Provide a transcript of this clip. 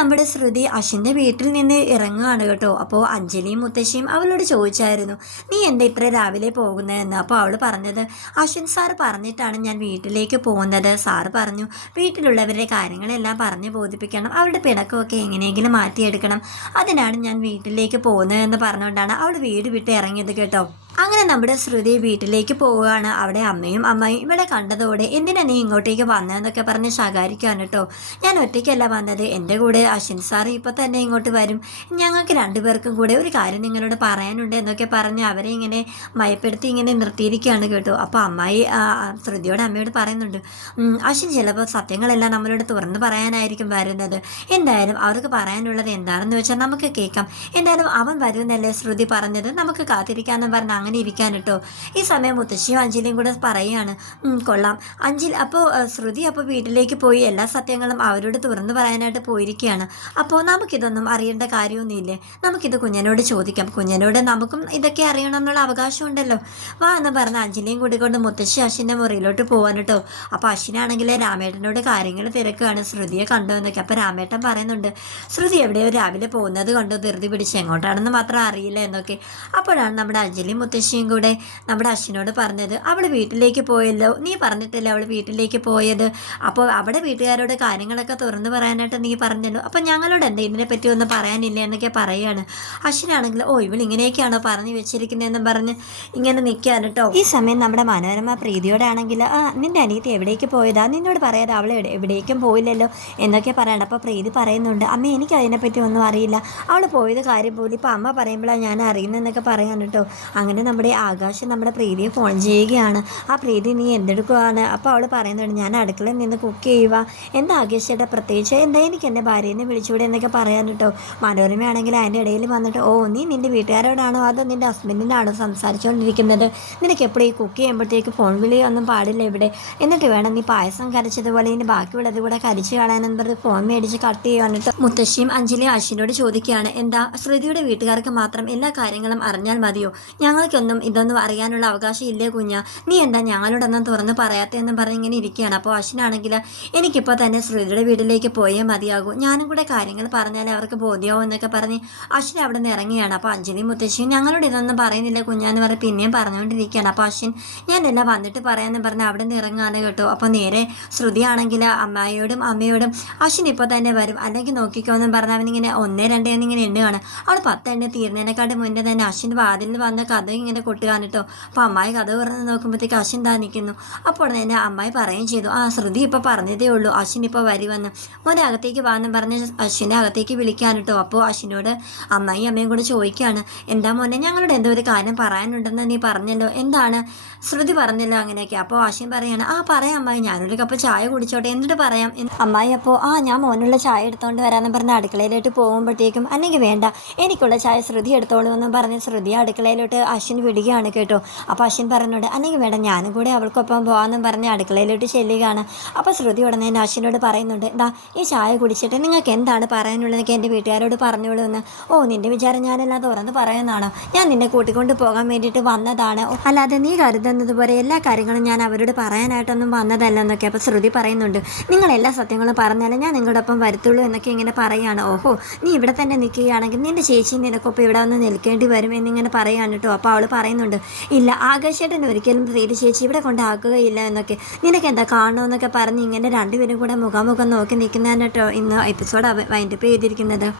നമ്മുടെ ശ്രുതി അശ്വിൻ്റെ വീട്ടിൽ നിന്ന് ഇറങ്ങുകയാണ് കേട്ടോ. അപ്പോൾ അഞ്ജലിയും മുത്തശ്ശിയും അവളോട് ചോദിച്ചായിരുന്നു, നീ എന്താ ഇത്ര രാവിലെ പോകുന്നതെന്ന്. അപ്പോൾ അവൾ പറഞ്ഞത്, അശ്വിൻ സാർ പറഞ്ഞിട്ടാണ് ഞാൻ വീട്ടിലേക്ക് പോകുന്നത്. സാറ് പറഞ്ഞു വീട്ടിലുള്ളവരുടെ കാര്യങ്ങളെല്ലാം പറഞ്ഞ് ബോധിപ്പിക്കണം, അവരുടെ പിണക്കമൊക്കെ എങ്ങനെയെങ്കിലും മാറ്റിയെടുക്കണം, അതിനാണ് ഞാൻ വീട്ടിലേക്ക് പോകുന്നതെന്ന് പറഞ്ഞുകൊണ്ടാണ് അവൾ വീട് വിട്ട് ഇറങ്ങിയത് കേട്ടോ. അങ്ങനെ നമ്മുടെ ശ്രുതി വീട്ടിലേക്ക് പോവുകയാണ്. അവിടെ അമ്മയും അമ്മയും ഇവിടെ കണ്ടതോടെ എന്തിനാ നീ ഇങ്ങോട്ടേക്ക് വന്നതെന്നൊക്കെ പറഞ്ഞ് ശകാരിക്കുകയാണ് കേട്ടോ. ഞാൻ ഒറ്റയ്ക്കല്ല വന്നത്, എൻ്റെ കൂടെ അശ്വിൻ സാർ ഇപ്പോൾ തന്നെ ഇങ്ങോട്ട് വരും, ഞങ്ങൾക്ക് രണ്ടുപേർക്കും കൂടെ ഒരു കാര്യം നിങ്ങളോട് പറയാനുണ്ട് എന്നൊക്കെ പറഞ്ഞ് അവരെ ഇങ്ങനെ മയപ്പെടുത്തി ഇങ്ങനെ നിർത്തിയിരിക്കുകയാണ് കേട്ടോ. അപ്പോൾ അമ്മായി ശ്രുതിയോട് അമ്മയോട് പറയുന്നുണ്ട്, അശ്വിൻ ചിലപ്പോൾ സത്യങ്ങളെല്ലാം നമ്മളോട് തുറന്ന് പറയാനായിരിക്കും വരുന്നത്, എന്തായാലും അവർക്ക് പറയാനുള്ളത് എന്താണെന്ന് വെച്ചാൽ നമുക്ക് കേൾക്കാം, എന്തായാലും അവൻ വരുമെന്നല്ലേ ശ്രുതി പറഞ്ഞത്, നമുക്ക് കാത്തിരിക്കാമെന്ന് പറഞ്ഞ് അങ്ങനെ ഇരിക്കാൻ കേട്ടോ. ഈ സമയം മുത്തശ്ശിയും അഞ്ജലിയും കൂടെ പറയുകയാണ്, കൊള്ളാം അഞ്ജലി. അപ്പോൾ ശ്രുതി അപ്പോൾ വീട്ടിലേക്ക് പോയി എല്ലാ സത്യങ്ങളും അവരോട് തുറന്നു പറയാനായിട്ട് പോയിരിക്കുകയാണ്. അപ്പോൾ നമുക്കിതൊന്നും അറിയേണ്ട കാര്യമൊന്നുമില്ലേ, നമുക്കിത് കുഞ്ഞനോട് ചോദിക്കാം, കുഞ്ഞനോട് നമുക്കും ഇതൊക്കെ അറിയണം എന്നുള്ള അവകാശമുണ്ടല്ലോ, വാ എന്ന് പറഞ്ഞ് അഞ്ജലിയും കൂടി കൊണ്ട് മുത്തശ്ശി അശ്വിൻ്റെ മുറിയിലോട്ട് പോകാൻ കേട്ടോ. അപ്പോൾ അശ്വിനാണെങ്കിൽ രാമേട്ടനോട് കാര്യങ്ങൾ തിരക്കുകയാണ്, ശ്രുതിയെ കണ്ടു എന്നൊക്കെ. അപ്പോൾ രാമേട്ടൻ പറയുന്നുണ്ട്, ശ്രുതി എവിടെയോ രാവിലെ പോകുന്നത് കണ്ടു, ധൃതി പിടിച്ച് എങ്ങോട്ടാണെന്ന് മാത്രം അറിയില്ല എന്നൊക്കെ. അപ്പോഴാണ് നമ്മുടെ അഞ്ജലി മുത്തശ്ശിയും കൂടെ നമ്മുടെ അശ്വിനോട് പറഞ്ഞത്, അവൾ വീട്ടിലേക്ക് പോയല്ലോ, നീ പറഞ്ഞിട്ടില്ലേ അവൾ വീട്ടിലേക്ക് പോയത്, അപ്പോൾ അവിടെ വീട്ടുകാരോട് കാര്യങ്ങളൊക്കെ തുറന്നു പറയാനായിട്ട് നീ പറഞ്ഞല്ലോ, അപ്പോൾ ഞങ്ങളോട് എന്താ ഇതിനെപ്പറ്റി ഒന്നും പറയാനില്ല എന്നൊക്കെ പറയുകയാണ്. അശ്വിനാണെങ്കിൽ ഓ ഇവൾ ഇങ്ങനെയൊക്കെയാണോ പറഞ്ഞു വെച്ചിരിക്കുന്നതെന്നും പറഞ്ഞ് ഇങ്ങനെ നിൽക്കുകയാണ് കേട്ടോ. ഈ സമയം നമ്മുടെ മനോരമ പ്രീതിയോടാണെങ്കിൽ നിൻ്റെ അനിയത്തി എവിടേക്ക് പോയതാ, നിന്നോട് പറയാതെ അവൾ എവിടേക്കും പോയില്ലല്ലോ എന്നൊക്കെ പറയണം. അപ്പോൾ പ്രീതി പറയുന്നുണ്ട്, അമ്മ എനിക്ക് അതിനെപ്പറ്റി ഒന്നും അറിയില്ല, അവൾ പോയത് കാര്യം പോലും ഇപ്പോൾ അമ്മ പറയുമ്പോഴാണ് ഞാൻ അറിയുന്നതെന്നൊക്കെ പറയാൻ കേട്ടോ. അങ്ങനെ നമ്മുടെ ആകാശം നമ്മുടെ പ്രീതിയെ ഫോൺ ചെയ്യുകയാണ്. ആ പ്രീതി നീ എന്തെടുക്കുകയാണ്. അപ്പോൾ അവൾ പറയുന്നുണ്ട്, ഞാൻ അടുക്കളയിൽ നിന്ന് കുക്ക് ചെയ്യുക, എന്താ ആകാശേട്ടാ പ്രത്യേകിച്ച്, എന്താ എനിക്ക് എൻ്റെ ഭാര്യേനെ വിളിച്ചുകൂടെ എന്നൊക്കെ പറയാൻ കേട്ടോ. മനോരമയാണെങ്കിൽ അതിൻ്റെ ഇടയിൽ വന്നിട്ട്, ഓ നീ നിൻ്റെ വീട്ടുകാരോടാണോ അതോ നിൻ്റെ ഹസ്ബൻഡിനാണോ സംസാരിച്ചുകൊണ്ടിരിക്കുന്നത്, നിനക്ക് എപ്പോഴും ഈ കുക്ക് ചെയ്യുമ്പോഴത്തേക്ക് ഫോൺ വിളി ഒന്നും പാടില്ല ഇവിടെ, എന്നിട്ട് വേണം നീ പായസം കരച്ചതുപോലെ ഇനി ബാക്കിയുള്ളത് കൂടെ കരിച്ച് കാണാനെന്ന് പറഞ്ഞ് ഫോൺ മേടിച്ച് കട്ട് ചെയ്യുകയാണ് കേട്ടോ. മുത്തശ്ശിയും അഞ്ജലിയും അശ്വിനോട് ചോദിക്കുകയാണ്, എന്താ ശ്രുതിയുടെ വീട്ടുകാർക്ക് മാത്രം എല്ലാ കാര്യങ്ങളും അറിഞ്ഞാൽ മതിയോ, ഞങ്ങൾക്കൊന്നും ഇതൊന്നും അറിയാനുള്ള അവകാശം ഇല്ലേ കുഞ്ഞ, നീ എന്താ ഞങ്ങളോടൊന്നും തുറന്ന് പറയാത്തതെന്നും പറഞ്ഞ് ഇങ്ങനെ ഇരിക്കുകയാണ്. അപ്പോൾ അശ്വിനാണെങ്കിൽ എനിക്കിപ്പോൾ തന്നെ ശ്രുതിയുടെ വീട്ടിലേക്ക് പോയേ മതിയാകൂ, ഞാനും കൂടെ കാര്യങ്ങൾ പറഞ്ഞാലേ അവർക്ക് ബോധ്യമാവും എന്നൊക്കെ പറഞ്ഞ് അശ്വിൻ അവിടെ നിന്ന് ഇറങ്ങിയാണ്. അപ്പോൾ അഞ്ജലി മുത്തശ്ശിയും ഞങ്ങളോട് ഇതൊന്നും പറയുന്നില്ല കുഞ്ഞാന്ന് പറഞ്ഞ് പിന്നെയും പറഞ്ഞുകൊണ്ടിരിക്കുകയാണ്. അപ്പോൾ അശ്വിൻ ഞാനെല്ലാം വന്നിട്ട് പറയാമെന്ന് പറഞ്ഞ് അവിടെ നിന്ന് ഇറങ്ങാണ് കേട്ടോ. അപ്പോൾ നേരെ ശ്രുതിയാണെങ്കിൽ അമ്മായിയോടും അമ്മയോടും അശ്വിൻ ഇപ്പോൾ തന്നെ വരും അല്ലെങ്കിൽ നോക്കിക്കോന്നും പറഞ്ഞ് അവനിങ്ങനെ 1 2 എന്നിങ്ങനെ എണ്ണുകയാണ്. അവൾ 10 എണ്ണ തീർന്നതിനെക്കാട്ടും മുന്നേ തന്നെ അശ്വിൻ വാതിലിൽ വന്ന കഥ ഇങ്ങനെ കൊട്ടുകയാണ് കേട്ടോ. അപ്പോൾ അമ്മായി കഥ പറഞ്ഞ് നോക്കുമ്പോഴത്തേക്ക് അശ്വിൻ താ നിൽക്കുന്നു. അപ്പോൾ തന്നെ അമ്മായി പറയുകയും ചെയ്തു, ശ്രുതി ഇപ്പോൾ പറഞ്ഞതേ ഉള്ളൂ, അശ്വിൻ ഇപ്പോൾ വരുമെന്ന്, മോനെ അകത്തേക്ക് വാന്നും പറഞ്ഞ് അശ്വിനെ അകത്തേക്ക് വിളിക്കാൻ കേട്ടോ. അപ്പോൾ അശ്വിനോട് അമ്മായി അമ്മയും കൂടെ ചോദിക്കുകയാണ്, എന്താ മോനെ ഞങ്ങളോട് എന്തോ ഒരു കാര്യം പറയാനുണ്ടെന്ന് നീ പറഞ്ഞല്ലോ, എന്താണ്, ശ്രുതി പറഞ്ഞല്ലോ അങ്ങനെയൊക്കെ. അപ്പോൾ അശ്വിൻ പറയാണ്, പറയാം അമ്മായി, ഞാനൊരു കപ്പ് ചായ കുടിച്ചോട്ടെ എന്നിട്ട് പറയാം. അമ്മായി അപ്പോൾ ഞാൻ മോനുള്ള ചായ എടുത്തുകൊണ്ട് വരാമെന്ന് പറഞ്ഞ് അടുക്കളയിലോട്ട് പോകുമ്പോഴത്തേക്കും, അല്ലെങ്കിൽ വേണ്ട എനിക്കുള്ള ചായ ശ്രുതി എടുത്തോളൂ എന്നും പറഞ്ഞ് ശ്രുതി അടുക്കളയിലോട്ട് അശ്വിൻ വിടുകയാണ് കേട്ടോ. അപ്പോൾ അശ്വിൻ പറഞ്ഞോട് അല്ലെങ്കിൽ വേണ്ട ഞാനും കൂടെ അവൾക്കൊപ്പം പോകാമെന്നും പറഞ്ഞ് അടുക്കളയിലോട്ട് ചെല്ലുകയാണ്. അപ്പോൾ ശ്രുതി ഉടനെ അശ്വിനോട് പറയുന്നുണ്ട്, ഈ ചായ കുടിച്ചിട്ട് നിങ്ങൾക്ക് എന്താണ് പറയാനുള്ളതെന്നൊക്കെ എൻ്റെ വീട്ടുകാരോട് പറഞ്ഞോളൂ എന്ന്. നിൻ്റെ വിചാരം ഞാനെല്ലാം തുറന്ന് പറയുന്നതാണോ, ഞാൻ നിന്നെ കൂട്ടിക്കൊണ്ട് പോകാൻ വേണ്ടിയിട്ട് വന്നതാണ്, അല്ലാതെ നീ കരുതുന്നത് പോലെ എല്ലാ കാര്യങ്ങളും ഞാൻ അവരോട് പറയാനായിട്ടൊന്നും വന്നതല്ലെന്നൊക്കെ. അപ്പോൾ ശ്രുതി പറയുന്നുണ്ട്, നിങ്ങൾ എല്ലാ സത്യങ്ങളും പറഞ്ഞാലും ഞാൻ നിങ്ങളുടെ ഒപ്പം വരുത്തുള്ളൂ എന്നൊക്കെ ഇങ്ങനെ പറയുകയാണ്. നീ ഇവിടെ തന്നെ നിൽക്കുകയാണെങ്കിൽ നിൻ്റെ ചേച്ചി നിനക്കൊപ്പം ഇവിടെ വന്ന് നിൽക്കേണ്ടി വരും എന്നിങ്ങനെ പറയുകയാണ് കേട്ടോ. അപ്പോൾ അവൾ പറയുന്നുണ്ട്, ഇല്ല ആകാശേട്ടൻ ഒരിക്കലും പ്രീതി ചേച്ചി ഇവിടെ കൊണ്ടാക്കുകയില്ല എന്നൊക്കെ, നിനക്ക് എന്താ കാണണമെന്നൊക്കെ പറഞ്ഞ് ഇങ്ങനെ രണ്ടുപേരും കൂടെ മുഖാമുഖം നോക്കി നിൽക്കുന്നതാണ് കേട്ടോ ഇന്ന് എപ്പിസോഡ് വൈൻഡപ്പ് ചെയ്തിരിക്കുന്നത്.